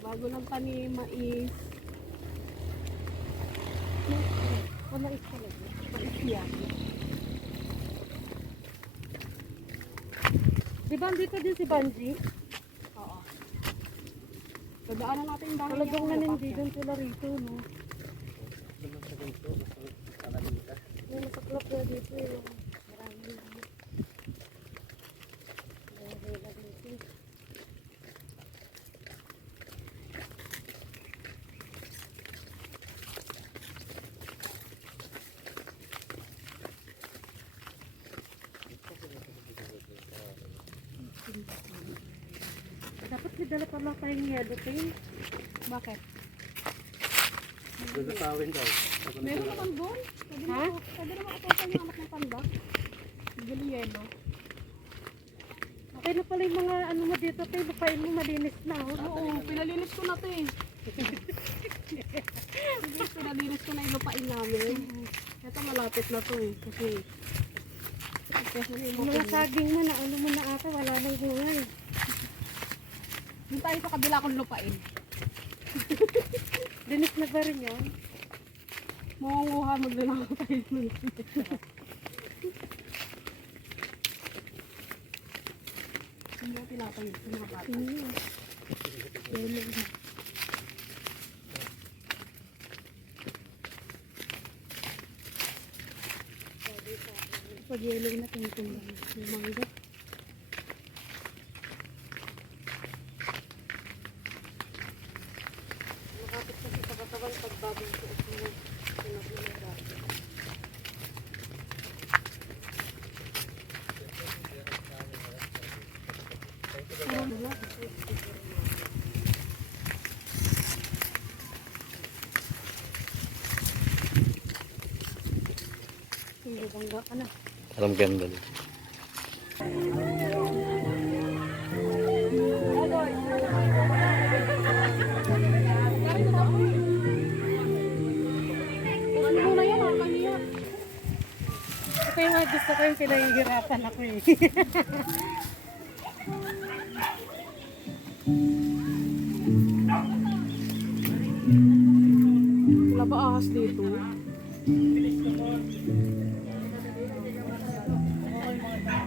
bago lang tanim, mais. Oh, mais talaga. Mais yan. Di ba andito din si Banji? Oo. Dadaanan natin yung bahay Talagang nanindigan sila rito, no? May masaklap na dito eh. Dapat may dala pala tayong yellow paint. Bakit? Gagawin daw. Meron naman doon. Pwede Ha? naman, pwede naman atosan yung anak ng tanda. Bili yelo. Okay na pala yung mga ano mo dito, tayo lupain mo malinis na, oh. Oo, pinalinis ko na to eh. Hindi, pinalinis ko na yung lupain namin. Ito malapit na to eh. Kasi, Yung mga saging mo na ano mo na ata, wala nang gulay. Yung tayo sa kabila kong lupain. Linis na ba rin yun? Makunguha, maglalako tayo nun. Hindi mo tinatayo sa mga bata. Hmm. Yellow na. Lang yung mangga. Makapit kasi sa katawan pag bagong suot mo. Sunod mo na dati. Hindi bangga ka na. Alam ganda. Kanya. Kaya nga gusto ko yung pinahihirapan ako eh. Wala ba ahas dito? Ito na daan ka.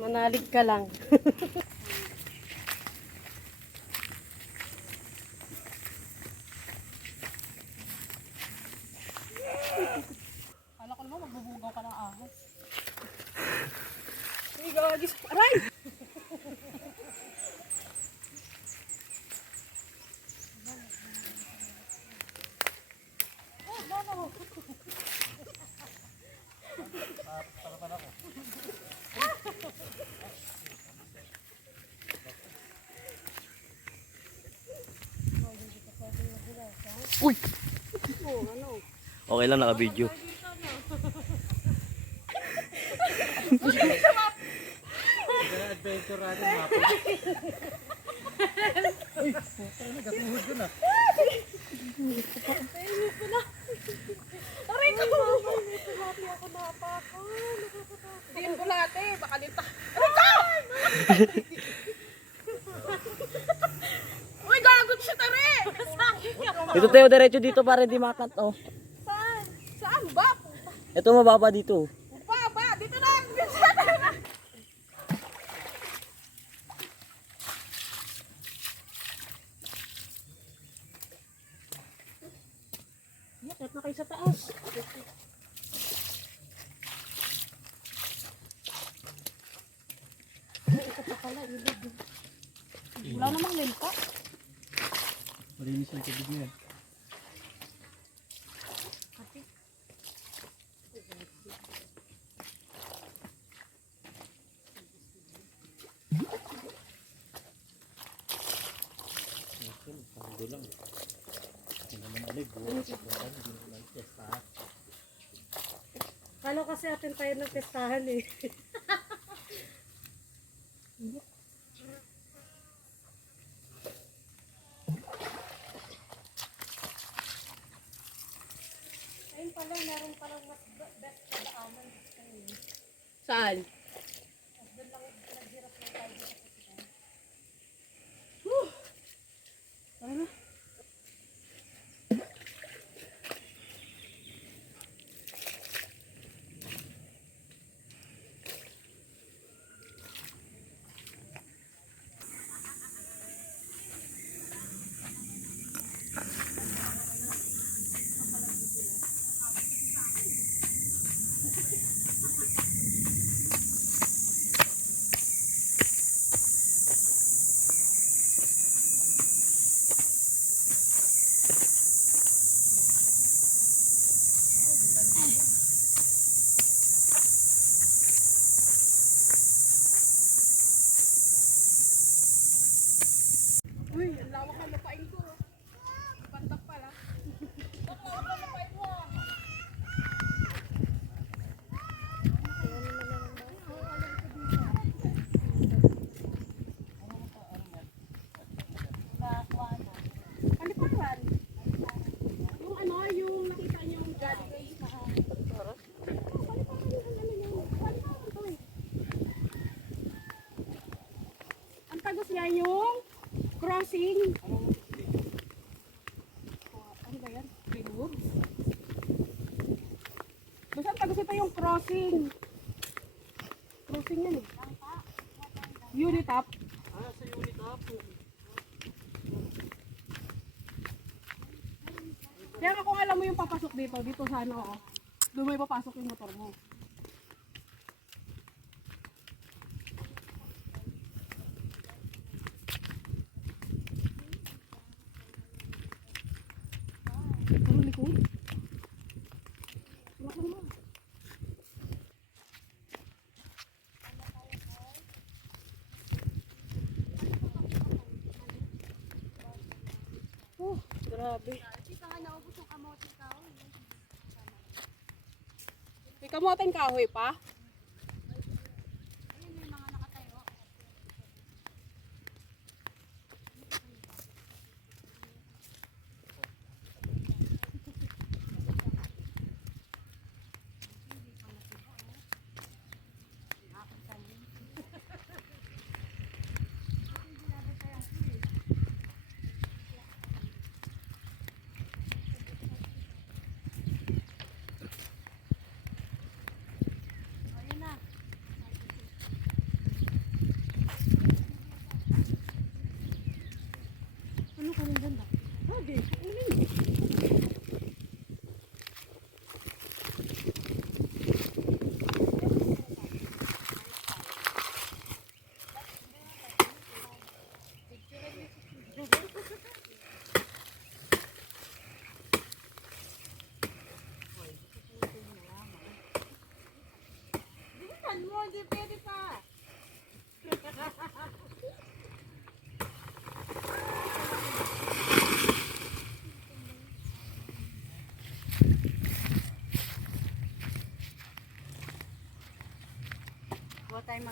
Manalig ka lang. Okay lang naka-video. Adventure natin hapon. Uy, puta na, gatuhod yun ah. Aray ko! Tingin ko lahat eh. Baka dito. Aray ko! Uy, gagot siya tari! Dito tayo diretso dito para hindi makat. Oh. Saan? Saan ba? Ito mababa dito. Baba! Dito na! Dito na! Yakit na kayo sa taas. Wala namang limpa. Malinis yung tubig niya. Kala kasi atin tayo ng testahan eh. Ayun pala, meron palang mas be- best na daanan. Saan? Uy, ang lawak ng lupain ko. Pantak pala. Ang lawak ng lupain mo. ah. Paliparan. Yung ano, yung nakita niyo yung galing sa paliparan yung ano niya. Paliparan to eh. Ang tagos niya yung crossing. Ano ba yan? Green Woods? Basta tagos ito yung crossing. Crossing yan eh. Unitop. Ah, sa Unitap. Kaya kung alam mo yung papasok dito, dito sa ano, oh, doon mo ipapasok yung motor mo. Ano likod? Wala ka naman. Oh, grabe. May kamoten kahoy pa?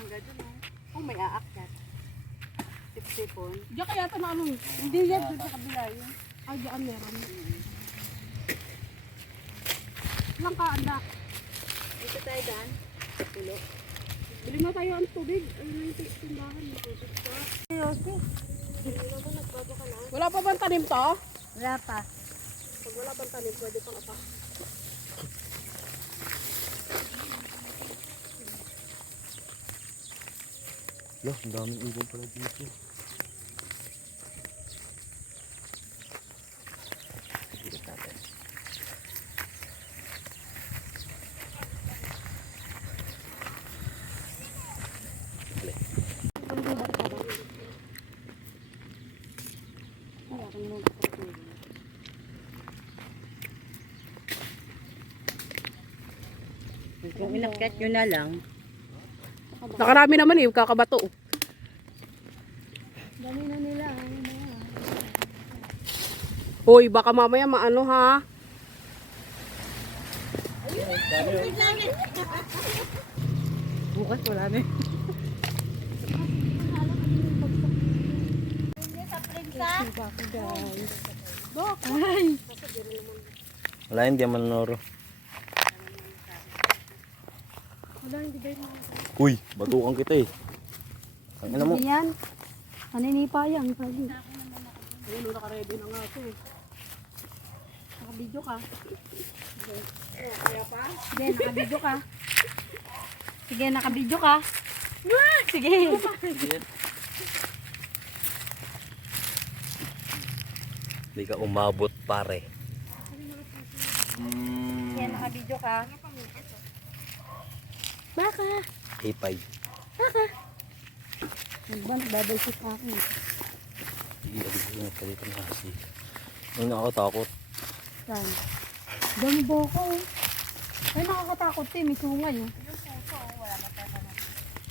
Mangga dun oh. Oh, may aakyat. Sip-sipon. Diyan kaya ito na ano? Hindi yan dun sa kabila yun. Ay, diyan meron. Lang ka, anda. Dito tayo daan. Pulo. Bili na tayo ang tubig. Ayun na yung ti- tindahan. may tubig pa. Na? Wala pa bang tanim to? Wala pa. Pag wala pang tanim, pwede pang apa. Lah, ang daming ibon pala dito. Dito natin. Kung inakyat yun na lang. Nakarami naman eh, kakabato. Dami na nila. Ano? Hoy, baka mamaya maano ha. Bukas wala na eh. Wala, hindi man noro. Wala, hindi ba yun? Uy, batukan kita eh. Ang ina mo. Yan. Naninipa yan. Sabi. Ayun, oh, naka-ready na nga ito eh. Nakabidyo ka. Kaya pa? Sige, nakabidyo ka. Sige, nakabidyo ka. Sige. Hindi ka umabot pare. Sige, nakabidyo ka. Baka. A5. Ano ba? Nagdadal siya sa akin. Sige, abigyan ka dito na kasi. Ang nakakatakot. Saan? Diyan mo ko. Ay, nakakatakot eh. May sungay oh.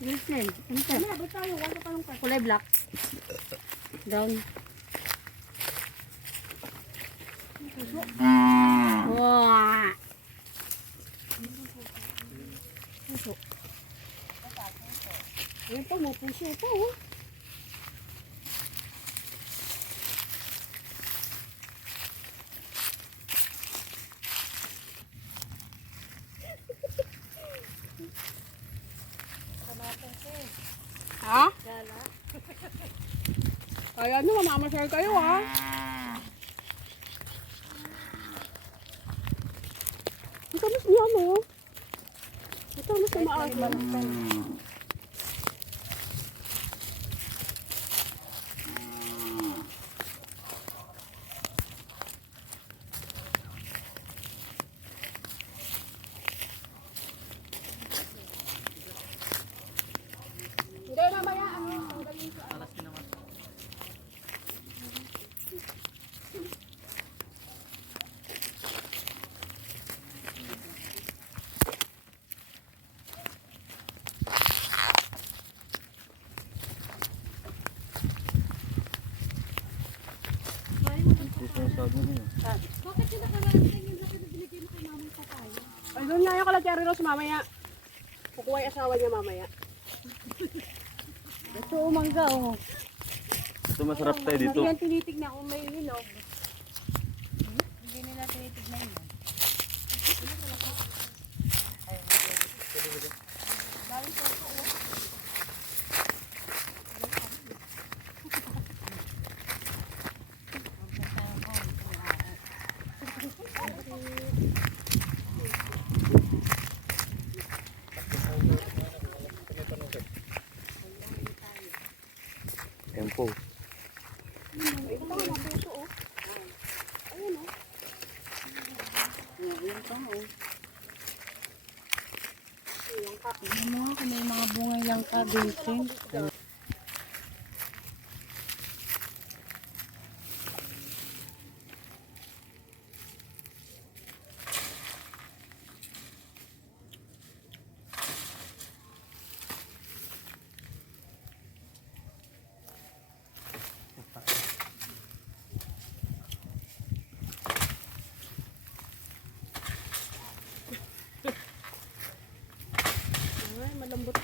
Yung smell. Ano siya? Ano, ba't tayo? Wala pa yung kulay black. Down. Wow. Puso. Ayan po, mo puso ito oh. Ha? Kaya nyo, mamamasyal kayo ha. Ang tamis niya ano? Ang tamis na maaga. Hindi, mamaya ano. Ay, doon nga yung kalagyan Rose mamaya. Kukuha yung asawa niya mamaya. Ito umangga oh. Ito masarap tayo dito. Yan tinitignan kung may hinog. Hindi nila tinitignan yun. Ayan po. Ano mo nga kung may mga bungay lang ka, Vincent?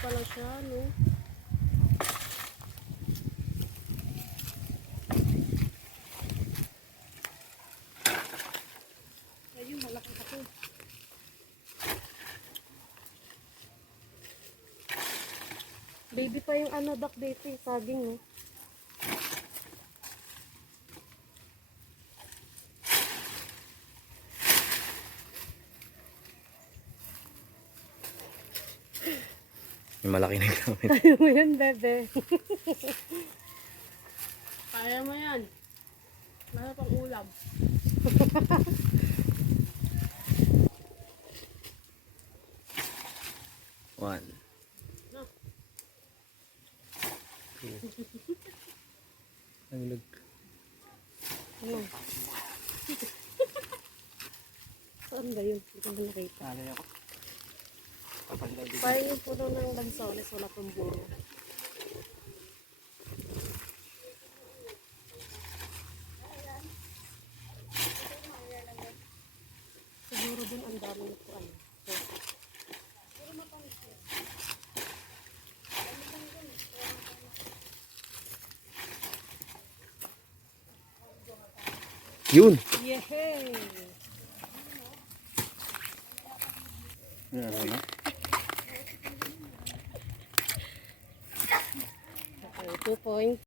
Ay, pala siya, no? Ayun, malaki ako. Baby pa yung ano, duck baby, saging oh. Yung malaki na gamit. Ayaw mo yan, bebe. Kaya mo yan. Wala pang ulam. One. Ang lag. Ano? Saan ba yun? Hindi ko nakita? Parang yung puno ng lansones, wala pang bunga. Siguro dun ang dami nito ano. Yun.